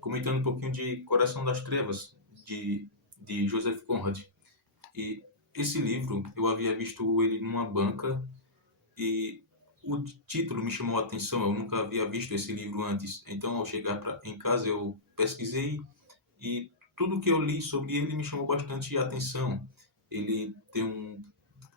comentando um pouquinho de Coração das Trevas, de Joseph Conrad. E esse livro, eu havia visto ele numa banca e o título me chamou a atenção, eu nunca havia visto esse livro antes. Então, ao chegar em casa, eu pesquisei e tudo que eu li sobre ele me chamou bastante a atenção. Ele tem um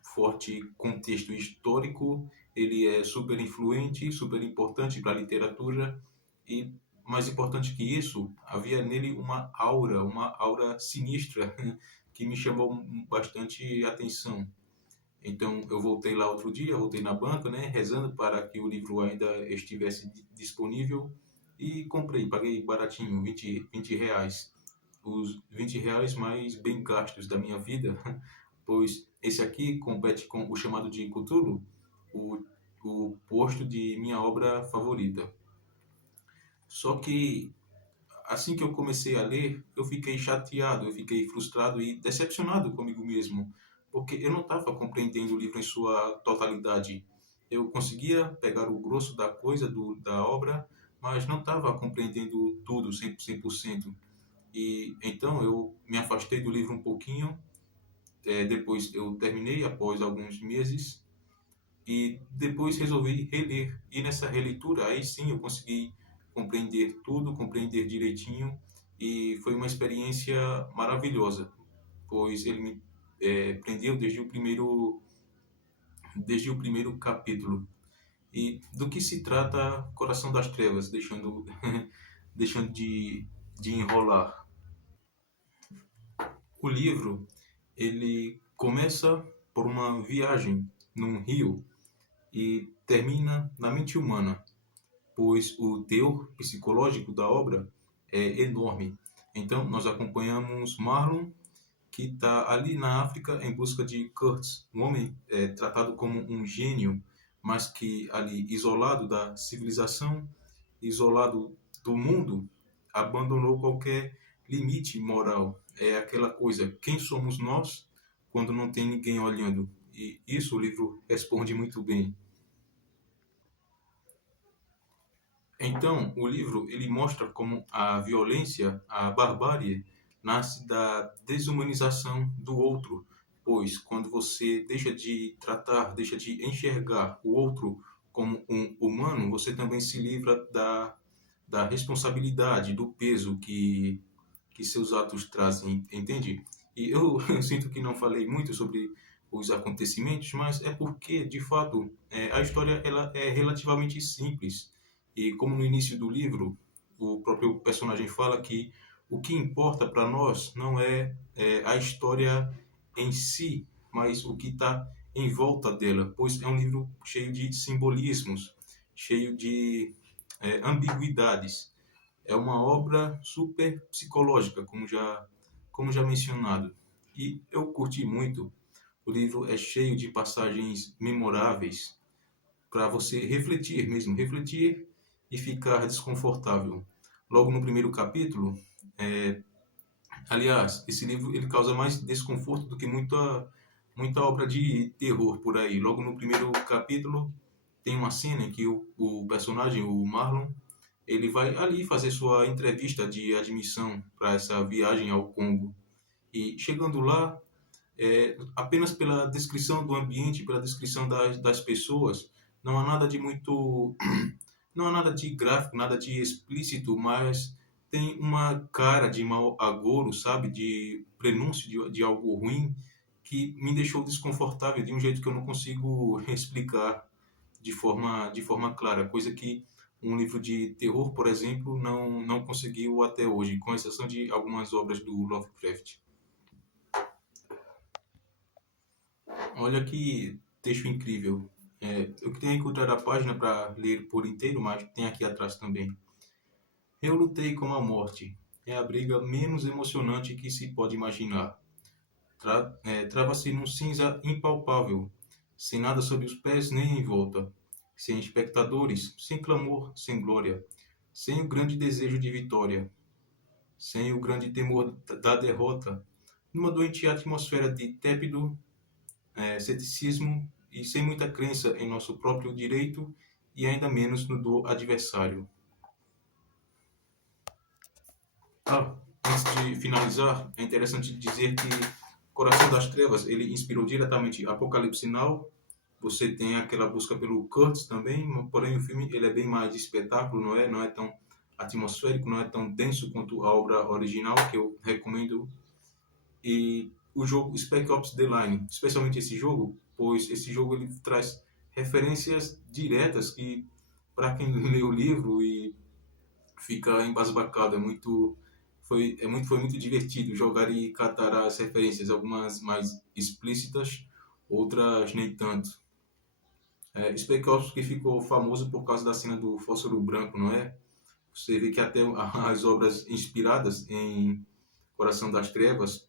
forte contexto histórico, ele é super influente, super importante para a literatura e, mais importante que isso, havia nele uma aura sinistra que me chamou bastante atenção. Então eu voltei lá outro dia, voltei na banca, né, rezando para que o livro ainda estivesse disponível e comprei, paguei baratinho, vinte reais. Os 20 reais mais bem gastos da minha vida, pois esse aqui compete com o chamado de Cthulhu, o, o posto de minha obra favorita. Só que assim que eu comecei a ler, eu fiquei chateado, eu fiquei frustrado e decepcionado comigo mesmo, porque eu não estava compreendendo o livro em sua totalidade. Eu conseguia pegar o grosso da coisa, da obra, mas não estava compreendendo tudo 100%. E então eu me afastei do livro um pouquinho, depois eu terminei após alguns meses e depois resolvi reler. E nessa releitura, aí sim eu consegui compreender tudo, compreender direitinho, e foi uma experiência maravilhosa, pois ele me prendeu desde o primeiro capítulo. E do que se trata Coração das Trevas, deixando de enrolar. O livro, ele começa por uma viagem num rio e termina na mente humana, pois o teor psicológico da obra é enorme. Então, nós acompanhamos Marlon, que está ali na África em busca de Kurtz, um homem tratado como um gênio, mas que ali, isolado da civilização, isolado do mundo, abandonou qualquer limite moral. É aquela coisa, quem somos nós quando não tem ninguém olhando? E isso o livro responde muito bem. Então, o livro ele mostra como a violência, a barbárie, nasce da desumanização do outro, pois quando você deixa de tratar, deixa de enxergar o outro como um humano, você também se livra da responsabilidade, do peso que seus atos trazem, entende? E eu sinto que não falei muito sobre os acontecimentos, mas é porque, de fato, a história ela é relativamente simples. E como no início do livro, o próprio personagem fala que o que importa para nós não é a história em si, mas o que está em volta dela, pois é um livro cheio de simbolismos, cheio de ambiguidades. É uma obra super psicológica, como já mencionado. E eu curti muito. O livro é cheio de passagens memoráveis para você refletir mesmo, refletir e ficar desconfortável. Logo no primeiro capítulo, é, aliás, esse livro ele causa mais desconforto do que muita obra de terror por aí. Logo no primeiro capítulo tem uma cena em que o personagem, o Marlon, ele vai ali fazer sua entrevista de admissão para essa viagem ao Congo. E chegando lá, apenas pela descrição do ambiente, pela descrição das pessoas, não há nada de muito, não há nada de gráfico, nada de explícito, mas tem uma cara de mau agouro, sabe, de prenúncio de algo ruim que me deixou desconfortável de um jeito que eu não consigo explicar de forma clara, coisa que um livro de terror, por exemplo, não conseguiu até hoje, com exceção de algumas obras do Lovecraft. Olha que texto incrível. Eu queria encontrar a página para ler por inteiro, mas tem aqui atrás também. Eu lutei com a morte. É a briga menos emocionante que se pode imaginar. Trava-se num cinza impalpável, sem nada sob os pés nem em volta, sem espectadores, sem clamor, sem glória, sem o grande desejo de vitória, sem o grande temor da derrota, numa doente atmosfera de tépido ceticismo e sem muita crença em nosso próprio direito e ainda menos no do adversário. Antes de finalizar, é interessante dizer que Coração das Trevas ele inspirou diretamente Apocalipse Now. Você tem aquela busca pelo Kurtz também, porém o filme ele é bem mais de espetáculo, não é? Não é tão atmosférico, não é tão denso quanto a obra original, que eu recomendo. E o jogo Spec Ops The Line, especialmente esse jogo, pois esse jogo ele traz referências diretas que, para quem lê o livro e fica embasbacado, foi muito divertido jogar e catar as referências, algumas mais explícitas, outras nem tanto. Spec Ops que ficou famoso por causa da cena do fósforo branco, não é? Você vê que até as obras inspiradas em Coração das Trevas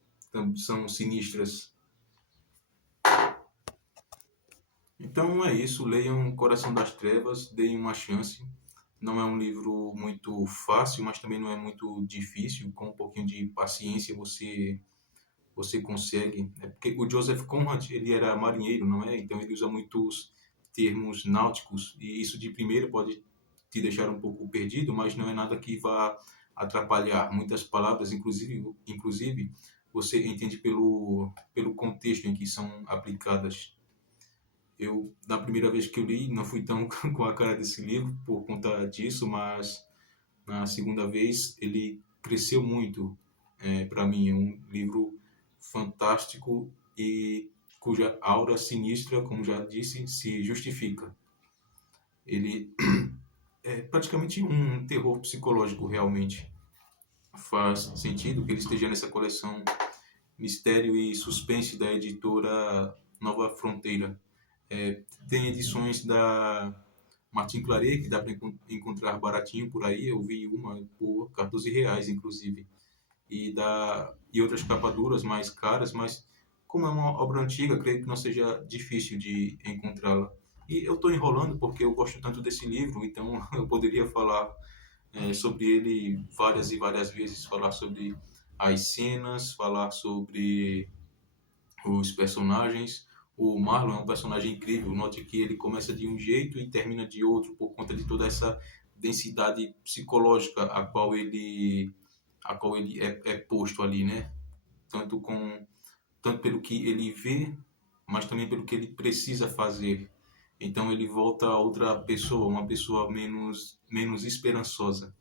são sinistras. Então é isso, leiam Coração das Trevas, deem uma chance. Não é um livro muito fácil, mas também não é muito difícil. Com um pouquinho de paciência você consegue. É porque o Joseph Conrad ele era marinheiro, não é? Então ele usa muitos termos náuticos e isso de primeiro pode te deixar um pouco perdido, mas não é nada que vá atrapalhar. Muitas palavras, inclusive você entende pelo contexto em que são aplicadas. Eu, na primeira vez que eu li, não fui tão com a cara desse livro por conta disso, mas na segunda vez ele cresceu muito para mim. É um livro fantástico e cuja aura sinistra, como já disse, se justifica. Ele é praticamente um terror psicológico, realmente. Faz sentido que ele esteja nessa coleção Mistério e Suspense da editora Nova Fronteira. Tem edições da Martin Claret, que dá para encontrar baratinho por aí. Eu vi uma por R$ 14, inclusive. E outras capaduras mais caras, mas como é uma obra antiga, creio que não seja difícil de encontrá-la. E eu estou enrolando porque eu gosto tanto desse livro, então eu poderia falar sobre ele várias e várias vezes, falar sobre as cenas, falar sobre os personagens. O Marlon é um personagem incrível. Note que ele começa de um jeito e termina de outro por conta de toda essa densidade psicológica a qual ele é posto ali, né? Tanto com tanto pelo que ele vê, mas também pelo que ele precisa fazer. Então ele volta a outra pessoa, uma pessoa menos esperançosa.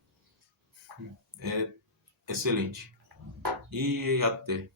É excelente. E até.